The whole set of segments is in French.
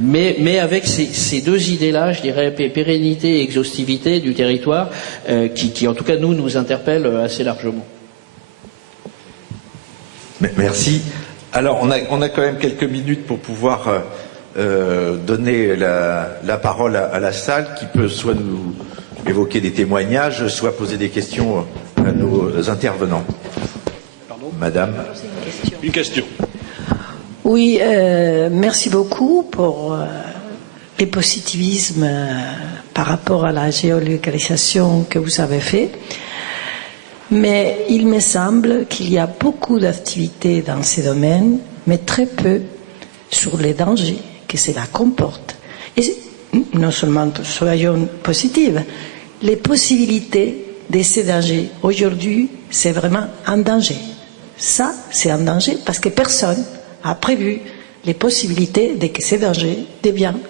Mais avec ces deux idées-là, je dirais pérennité et exhaustivité du territoire, qui en tout cas nous interpellent assez largement. Merci. Alors on a quand même quelques minutes pour pouvoir donner la parole à la salle, qui peut soit nous évoquer des témoignages, soit poser des questions à nos intervenants. Pardon ? Madame. Une question. Oui, merci beaucoup pour le positivisme par rapport à la géolocalisation que vous avez fait. Mais il me semble qu'il y a beaucoup d'activités dans ces domaines, mais très peu sur les dangers que cela comporte. Et non seulement, soyons positives, les possibilités de ces dangers aujourd'hui, c'est vraiment un danger. Ça, c'est un danger parce que personne a prévu les possibilités de que ces dangers deviennent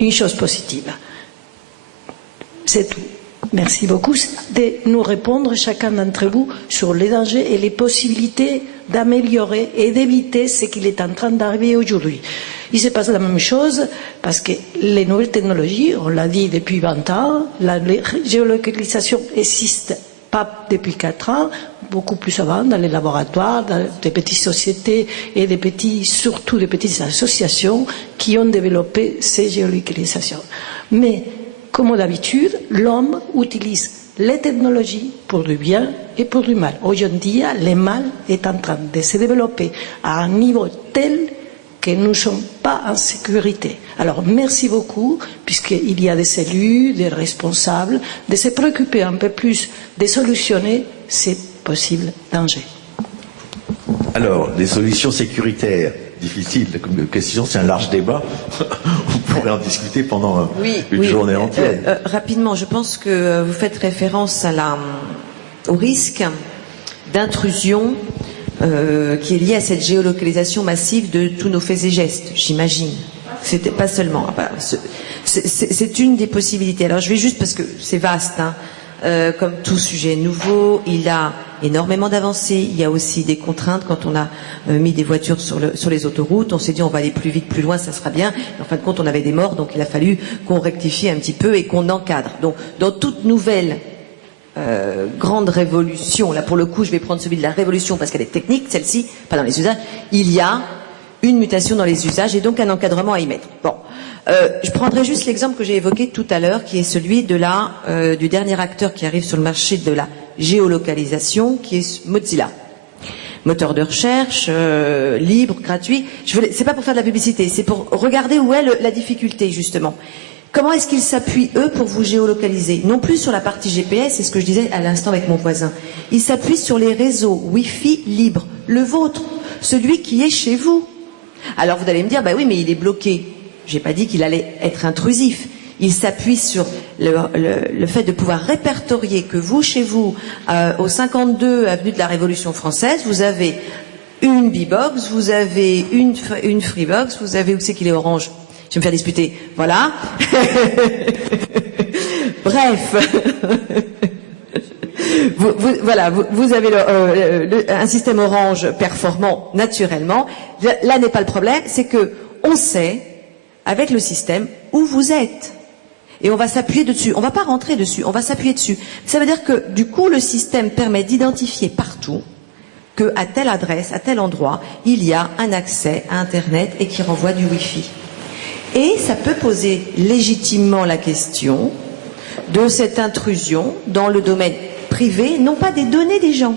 une chose positive. C'est tout. Merci beaucoup de nous répondre, chacun d'entre vous, sur les dangers et les possibilités d'améliorer et d'éviter ce qu'il est en train d'arriver aujourd'hui. Il se passe la même chose parce que les nouvelles technologies, on l'a dit depuis 20 ans, la géolocalisation existe pas depuis 4 ans, beaucoup plus avant, dans les laboratoires, dans des petites sociétés et surtout des petites associations qui ont développé ces géolocalisations. Mais, comme d'habitude, l'homme utilise les technologies pour du bien et pour du mal. Aujourd'hui, le mal est en train de se développer à un niveau tel que nous ne sommes pas en sécurité. Alors, merci beaucoup, puisqu'il y a des élus, des responsables, de se préoccuper un peu plus de solutionner ces possibles dangers. Alors, des solutions sécuritaires difficiles comme question, c'est un large débat. On pourrait en discuter pendant une journée entière. Rapidement, je pense que vous faites référence au risque d'intrusion qui est lié à cette géolocalisation massive de tous nos faits et gestes, j'imagine. C'était pas seulement. C'est une des possibilités. Alors je vais juste, parce que c'est vaste, comme tout sujet nouveau, il a énormément d'avancées. Il y a aussi des contraintes. Quand on a mis des voitures sur les autoroutes, on s'est dit on va aller plus vite, plus loin, ça sera bien. En fin de compte, on avait des morts, donc il a fallu qu'on rectifie un petit peu et qu'on encadre. Donc, dans toute nouvelle grande révolution, là pour le coup, je vais prendre celui de la révolution parce qu'elle est technique, celle-ci, pas dans les usages, il y a une mutation dans les usages et donc un encadrement à y mettre. Bon. Je prendrai juste l'exemple que j'ai évoqué tout à l'heure, qui est celui du dernier acteur qui arrive sur le marché de la géolocalisation, qui est Mozilla. Moteur de recherche, libre, gratuit. C'est pas pour faire de la publicité, c'est pour regarder où est la difficulté, justement. Comment est-ce qu'ils s'appuient, eux, pour vous géolocaliser? Non plus sur la partie GPS, c'est ce que je disais à l'instant avec mon voisin. Ils s'appuient sur les réseaux Wi-Fi libres, le vôtre, celui qui est chez vous. Alors vous allez me dire, bah oui, mais il est bloqué. J'ai pas dit qu'il allait être intrusif. Il s'appuie sur le fait de pouvoir répertorier que vous, chez vous, au 52 avenue de la Révolution française, vous avez une B-Box, vous avez une Freebox, vous avez, où c'est qu'il est orange? Je vais me faire disputer. Voilà. Bref. Vous avez un système orange performant naturellement. Là n'est pas le problème, c'est que on sait, avec le système, où vous êtes. Et on va s'appuyer dessus. On va pas rentrer dessus, on va s'appuyer dessus. Ça veut dire que, du coup, le système permet d'identifier partout qu'à telle adresse, à tel endroit, il y a un accès à Internet et qui renvoie du Wi-Fi. Et ça peut poser légitimement la question de cette intrusion dans le domaine privé, non pas des données des gens,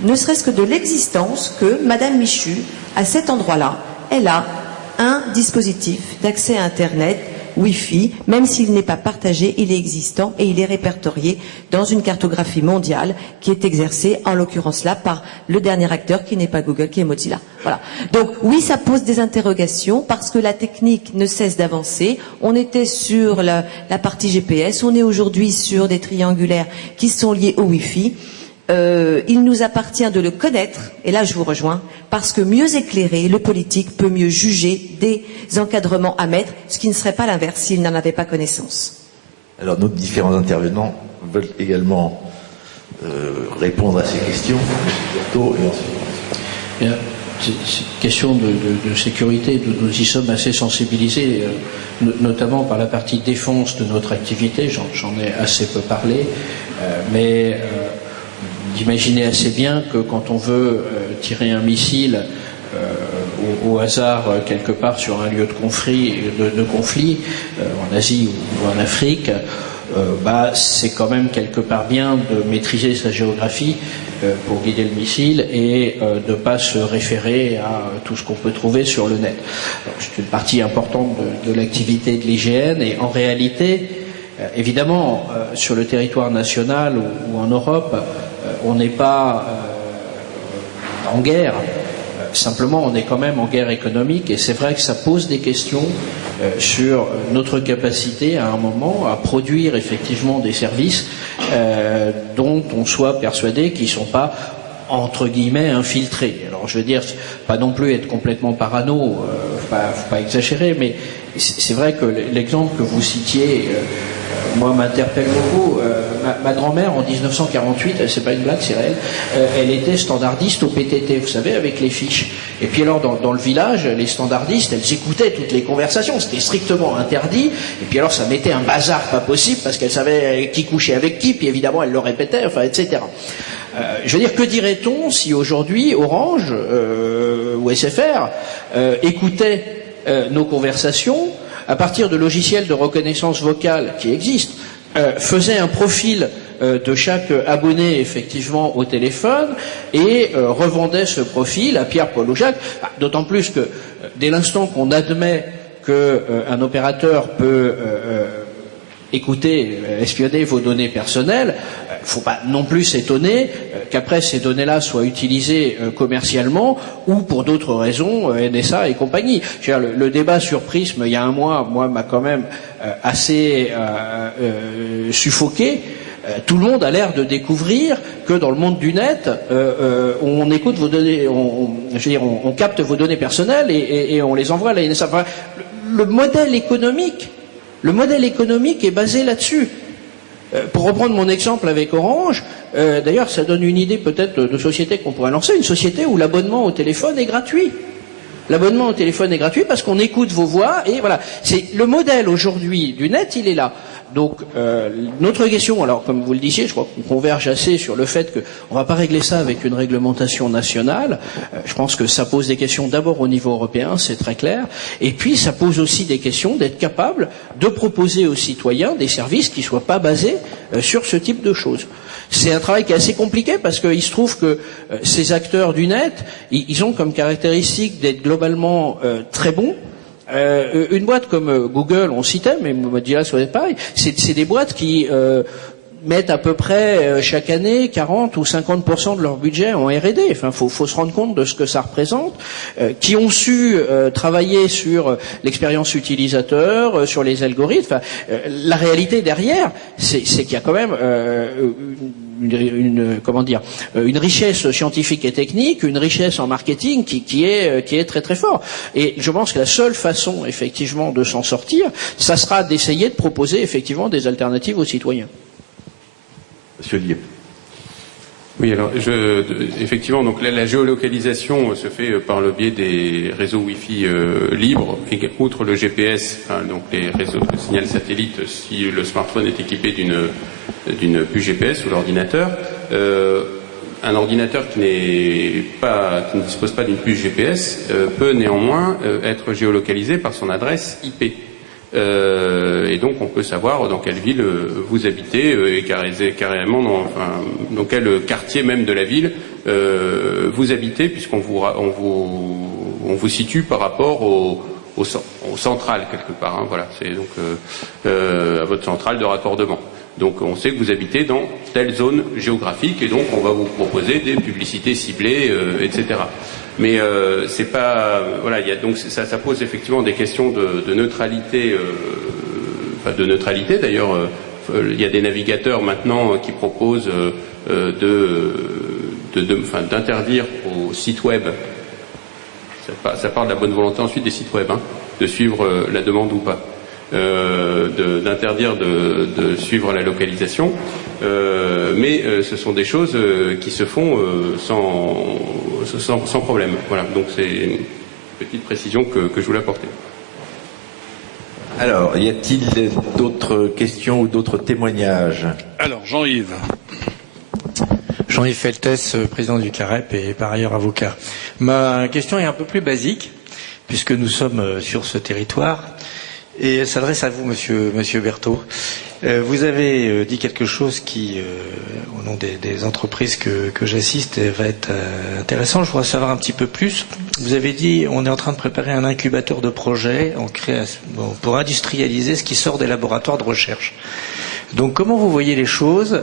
ne serait-ce que de l'existence que Madame Michu, à cet endroit-là, elle a un dispositif d'accès à Internet, Wi-Fi, même s'il n'est pas partagé, il est existant et il est répertorié dans une cartographie mondiale qui est exercée, en l'occurrence là, par le dernier acteur qui n'est pas Google, qui est Mozilla. Voilà. Donc oui, ça pose des interrogations parce que la technique ne cesse d'avancer. On était sur la partie GPS, on est aujourd'hui sur des triangulaires qui sont liés au Wi-Fi. Il nous appartient de le connaître, et là je vous rejoins, parce que mieux éclairé, le politique peut mieux juger des encadrements à mettre, ce qui ne serait pas l'inverse s'il n'en avait pas connaissance. Alors nos différents intervenants veulent également répondre à ces questions. Bien. C'est une question de sécurité, nous y sommes assez sensibilisés, notamment par la partie défense de notre activité, j'en ai assez peu parlé, mais d'imaginer assez bien que quand on veut tirer un missile au hasard quelque part sur un lieu de conflit en Asie ou en Afrique, c'est quand même quelque part bien de maîtriser sa géographie pour guider le missile et de ne pas se référer à tout ce qu'on peut trouver sur le net. C'est une partie importante de l'activité de l'IGN et en réalité, évidemment, sur le territoire national ou en Europe, on n'est pas en guerre. Simplement, on est quand même en guerre économique et c'est vrai que ça pose des questions sur notre capacité à un moment à produire effectivement des services dont on soit persuadé qu'ils ne sont pas entre guillemets infiltrés. Alors je veux dire, pas non plus être complètement parano, faut pas exagérer, mais c'est vrai que l'exemple que vous citiez moi m'interpelle beaucoup. Ma grand-mère en 1948, c'est pas une blague, c'est réel, elle était standardiste au PTT, vous savez, avec les fiches. Et puis alors dans le village, les standardistes, elles écoutaient toutes les conversations, c'était strictement interdit. Et puis alors ça mettait un bazar pas possible parce qu'elles savaient qui couchait avec qui, puis évidemment elles le répétaient, enfin etc. Je veux dire, que dirait-on si aujourd'hui Orange ou SFR écoutait nos conversations à partir de logiciels de reconnaissance vocale qui existent, faisait un profil de chaque abonné effectivement au téléphone et revendait ce profil à Pierre, Paul ou Jacques, d'autant plus que dès l'instant qu'on admet qu'un opérateur peut écouter, espionner vos données personnelles, faut pas non plus s'étonner qu'après ces données-là soient utilisées commercialement ou pour d'autres raisons, NSA et compagnie. Je veux dire, le débat sur Prism il y a un mois, moi, m'a quand même assez suffoqué. Tout le monde a l'air de découvrir que dans le monde du net, on écoute vos données, on capte vos données personnelles et on les envoie à la NSA. Enfin, le modèle économique est basé là-dessus. Pour reprendre mon exemple avec Orange, d'ailleurs ça donne une idée peut-être de société qu'on pourrait lancer, une société où l'abonnement au téléphone est gratuit. L'abonnement au téléphone est gratuit parce qu'on écoute vos voix et voilà. C'est le modèle aujourd'hui du net, il est là. Donc notre question, alors comme vous le disiez, je crois qu'on converge assez sur le fait qu'on ne va pas régler ça avec une réglementation nationale. Je pense que ça pose des questions d'abord au niveau européen, c'est très clair. Et puis ça pose aussi des questions d'être capable de proposer aux citoyens des services qui ne soient pas basés sur ce type de choses. C'est un travail qui est assez compliqué parce qu'il se trouve que ces acteurs du net, ils ont comme caractéristique d'être globalement très bons. Une boîte comme Google, on citait, mais Mozilla c'est pareil, c'est des boîtes qui mettent à peu près chaque année 40 ou 50% de leur budget en R&D. Enfin, faut se rendre compte de ce que ça représente. Qui ont su travailler sur l'expérience utilisateur, sur les algorithmes. Enfin, la réalité derrière, c'est qu'il y a quand même une richesse scientifique et technique, une richesse en marketing qui est très très fort. Et je pense que la seule façon effectivement de s'en sortir, ça sera d'essayer de proposer effectivement des alternatives aux citoyens. Monsieur Lieb. Oui, alors effectivement, donc la géolocalisation se fait par le biais des réseaux Wi-Fi libres, et outre le GPS, enfin, donc les réseaux de signal satellite, si le smartphone est équipé d'une puce GPS ou l'ordinateur. Un ordinateur qui ne dispose pas d'une puce GPS peut néanmoins être géolocalisé par son adresse IP. Et donc on peut savoir dans quelle ville vous habitez et carrément dans quel quartier même de la ville vous habitez, puisqu'on vous situe par rapport au central quelque part. Hein, voilà, c'est donc à votre centrale de raccordement. Donc on sait que vous habitez dans telle zone géographique et donc on va vous proposer des publicités ciblées, etc. Mais c'est pas voilà, donc ça pose effectivement des questions de neutralité, de neutralité. D'ailleurs, il y a des navigateurs maintenant qui proposent d'interdire aux sites web. Ça part de la bonne volonté ensuite des sites web, hein, de suivre la demande ou pas. D'interdire de suivre la localisation. mais ce sont des choses qui se font sans problème. Voilà, donc c'est une petite précision que je voulais apporter. Alors, y a-t-il d'autres questions ou d'autres témoignages? Alors, Jean-Yves. Jean-Yves Feltès, président du CAREP et par ailleurs avocat. Ma question est un peu plus basique, puisque nous sommes sur ce territoire, et elle s'adresse à vous, monsieur Berthaud. Vous avez dit quelque chose qui, au nom des entreprises que j'assiste, va être intéressant. Je voudrais savoir un petit peu plus. Vous avez dit, on est en train de préparer un incubateur de projet pour industrialiser ce qui sort des laboratoires de recherche. Donc, comment vous voyez les choses?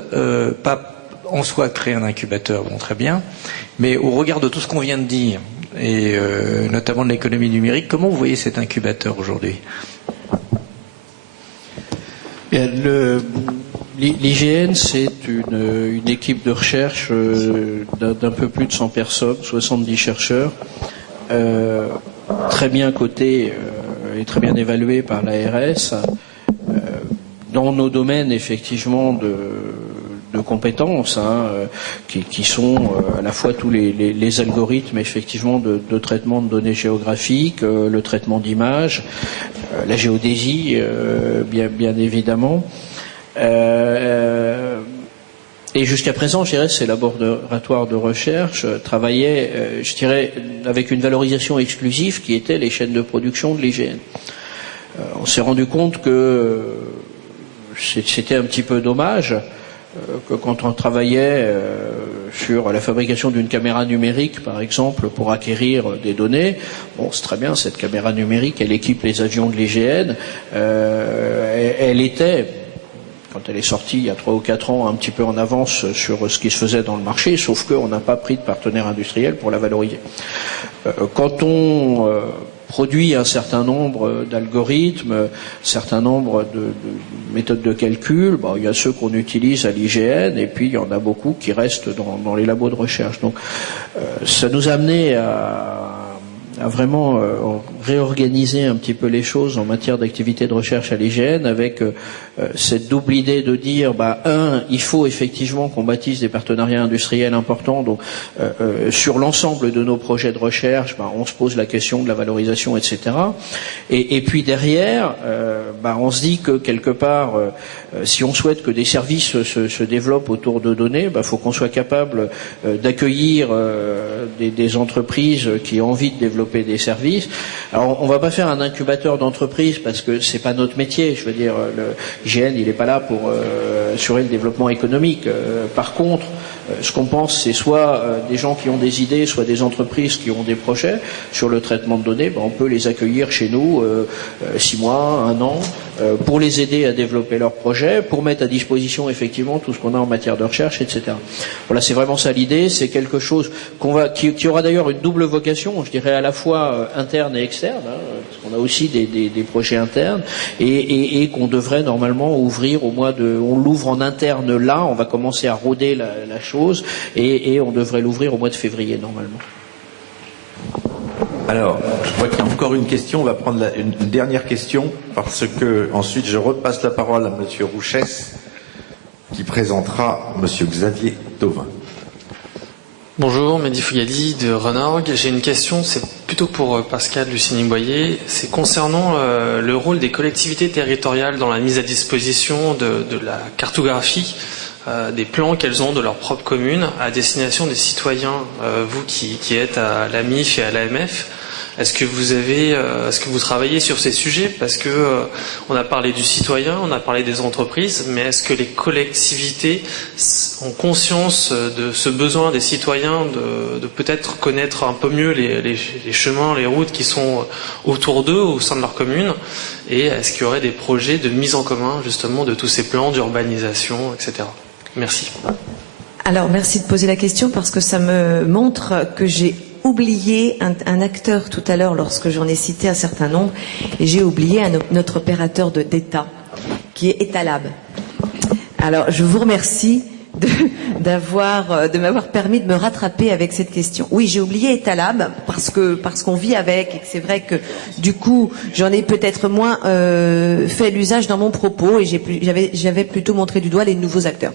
Pas en soi créer un incubateur, bon, très bien, mais au regard de tout ce qu'on vient de dire, et notamment de l'économie numérique, comment vous voyez cet incubateur aujourd'hui? L'IGN, c'est une équipe de recherche d'un peu plus de 100 personnes, 70 chercheurs, très bien cotés et très bien évalués par l'ARS, dans nos domaines effectivement de compétences, qui sont à la fois tous les algorithmes effectivement de traitement de données géographiques, le traitement d'images, la géodésie, bien évidemment. Et jusqu'à présent, je dirais, ces laboratoires de recherche travaillaient, je dirais, avec une valorisation exclusive qui était les chaînes de production de l'IGN. On s'est rendu compte que c'était un petit peu dommage que quand on travaillait sur la fabrication d'une caméra numérique, par exemple, pour acquérir des données, bon, c'est très bien, cette caméra numérique, elle équipe les avions de l'IGN, elle était, quand elle est sortie il y a 3 ou 4 ans, un petit peu en avance sur ce qui se faisait dans le marché, sauf qu'on n'a pas pris de partenaire industriel pour la valoriser. Quand on produit un certain nombre d'algorithmes, un certain nombre de méthodes de calcul, bon, il y a ceux qu'on utilise à l'IGN et puis il y en a beaucoup qui restent dans les labos de recherche. Donc ça nous a amené à vraiment réorganiser un petit peu les choses en matière d'activité de recherche à l'IGN avec cette double idée de dire, il faut effectivement qu'on bâtisse des partenariats industriels importants. Donc sur l'ensemble de nos projets de recherche, on se pose la question de la valorisation, etc. Et puis derrière, on se dit que quelque part, si on souhaite que des services se développent autour de données, faut qu'on soit capable d'accueillir des entreprises qui ont envie de développer des services. Alors, on va pas faire un incubateur d'entreprise parce que c'est pas notre métier. Je veux dire, l'IGN, il n'est pas là pour assurer le développement économique. Par contre, ce qu'on pense, c'est soit des gens qui ont des idées, soit des entreprises qui ont des projets sur le traitement de données. On peut les accueillir chez nous 6 mois, 1 an, pour les aider à développer leurs projets, pour mettre à disposition effectivement tout ce qu'on a en matière de recherche, etc. Voilà, c'est vraiment ça l'idée. C'est quelque chose qui aura d'ailleurs une double vocation, je dirais à la fois interne et externe, parce qu'on a aussi des projets internes, et qu'on devrait normalement ouvrir on l'ouvre en interne là, on va commencer à rôder la chose, et on devrait l'ouvrir au mois de février normalement. Alors, je vois qu'il y a encore une question. On va prendre une dernière question parce que ensuite je repasse la parole à Monsieur Rouchès qui présentera Monsieur Xavier Thauvin. Bonjour, Mehdi Fougali de Renorg. J'ai une question, c'est plutôt pour Pascal Lucini-Boyer. C'est concernant le rôle des collectivités territoriales dans la mise à disposition de la cartographie des plans qu'elles ont de leur propre commune à destination des citoyens. Vous qui êtes à l'AMIF et à l'AMF, est-ce que vous travaillez sur ces sujets? Parce que on a parlé du citoyen, on a parlé des entreprises, mais est-ce que les collectivités ont conscience de ce besoin des citoyens de peut-être connaître un peu mieux les chemins, les routes qui sont autour d'eux, au sein de leur commune? Et est-ce qu'il y aurait des projets de mise en commun justement de tous ces plans d'urbanisation, etc. Merci. Alors, merci de poser la question parce que ça me montre que j'ai oublié un acteur tout à l'heure lorsque j'en ai cité un certain nombre, et j'ai oublié notre opérateur d'État qui est Etalab. Alors, je vous remercie de m'avoir permis de me rattraper avec cette question. Oui, j'ai oublié Etalab parce qu'on vit avec et que c'est vrai que du coup j'en ai peut-être moins fait l'usage dans mon propos et j'avais plutôt montré du doigt les nouveaux acteurs.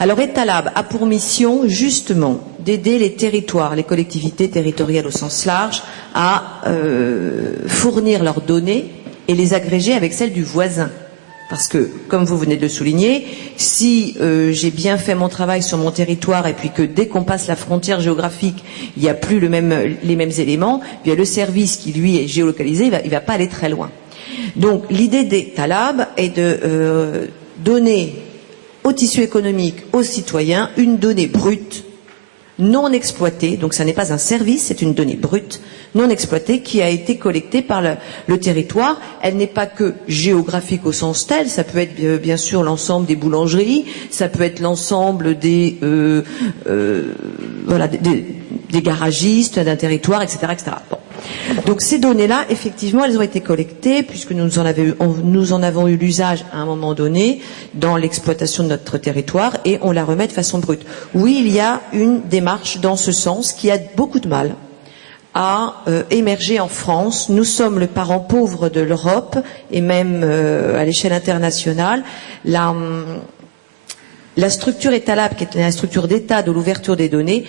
Alors Etalab a pour mission justement d'aider les territoires, les collectivités territoriales au sens large, à fournir leurs données et les agréger avec celles du voisin. Parce que, comme vous venez de le souligner, si j'ai bien fait mon travail sur mon territoire et puis que dès qu'on passe la frontière géographique, il n'y a plus les mêmes éléments, bien le service qui lui est géolocalisé, il va pas aller très loin. Donc l'idée d'Etalab est de donner au tissu économique, aux citoyens, une donnée brute, non exploitée, donc ça n'est pas un service, c'est une donnée brute, non exploitée, qui a été collectée par le territoire. Elle n'est pas que géographique au sens tel, ça peut être bien sûr l'ensemble des boulangeries, ça peut être l'ensemble des garagistes d'un territoire, etc., etc. Bon. Donc ces données-là, effectivement, elles ont été collectées puisque nous en avons eu l'usage à un moment donné dans l'exploitation de notre territoire et on la remet de façon brute. Oui, il y a une démarche dans ce sens qui a beaucoup de mal à émerger en France. Nous sommes le parent pauvre de l'Europe et même à l'échelle internationale. La structure Etalab, qui est la structure d'État de l'ouverture des données,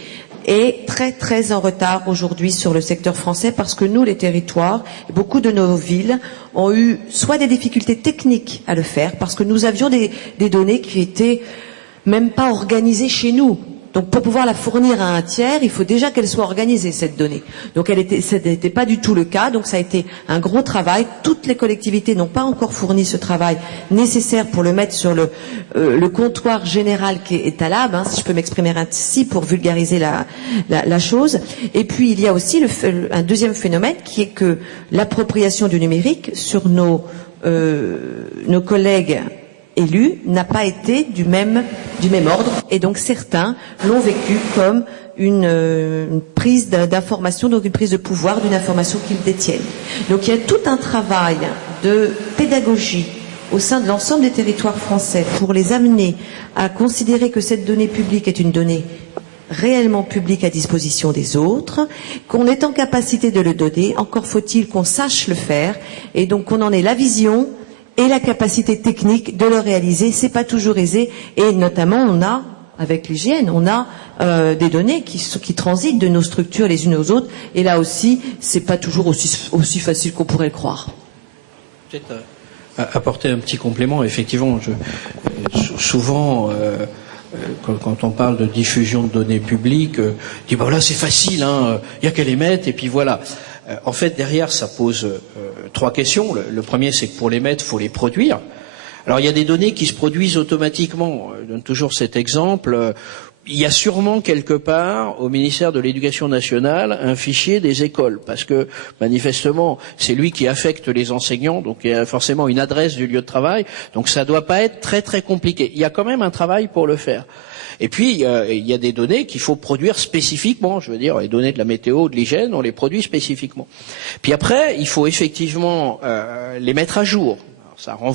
est très très en retard aujourd'hui sur le secteur français parce que nous, les territoires, beaucoup de nos villes ont eu soit des difficultés techniques à le faire parce que nous avions des données qui étaient même pas organisées chez nous. Donc pour pouvoir la fournir à un tiers, il faut déjà qu'elle soit organisée, cette donnée. Donc ce n'était pas du tout le cas, donc ça a été un gros travail. Toutes les collectivités n'ont pas encore fourni ce travail nécessaire pour le mettre sur le comptoir général qui est Etalab, si je peux m'exprimer ainsi pour vulgariser la chose. Et puis il y a aussi un deuxième phénomène qui est que l'appropriation du numérique sur nos collègues élus n'a pas été du même ordre et donc certains l'ont vécu comme une prise d'information, donc une prise de pouvoir d'une information qu'ils détiennent. Donc il y a tout un travail de pédagogie au sein de l'ensemble des territoires français pour les amener à considérer que cette donnée publique est une donnée réellement publique à disposition des autres, qu'on est en capacité de le donner, encore faut-il qu'on sache le faire et donc qu'on en ait la vision et la capacité technique de le réaliser. C'est pas toujours aisé et notamment on a, avec l'hygiène, on a des données qui transitent de nos structures les unes aux autres et là aussi c'est pas toujours aussi facile qu'on pourrait le croire. Peut-être apporter un petit complément. Effectivement, souvent quand on parle de diffusion de données publiques, on dit bah là c'est facile, y a qu'à les mettre et puis voilà. En fait, derrière, ça pose trois questions. Le premier, c'est que pour les mettre, il faut les produire. Alors, il y a des données qui se produisent automatiquement. Je donne toujours cet exemple. Il y a sûrement quelque part, au ministère de l'Éducation nationale, un fichier des écoles, parce que, manifestement, c'est lui qui affecte les enseignants, donc il y a forcément une adresse du lieu de travail, donc ça doit pas être très très compliqué. Il y a quand même un travail pour le faire. Et puis, il y a des données qu'il faut produire spécifiquement. Je veux dire, les données de la météo, de l'hygiène, on les produit spécifiquement. Puis après, il faut effectivement les mettre à jour. Alors, ça renvoie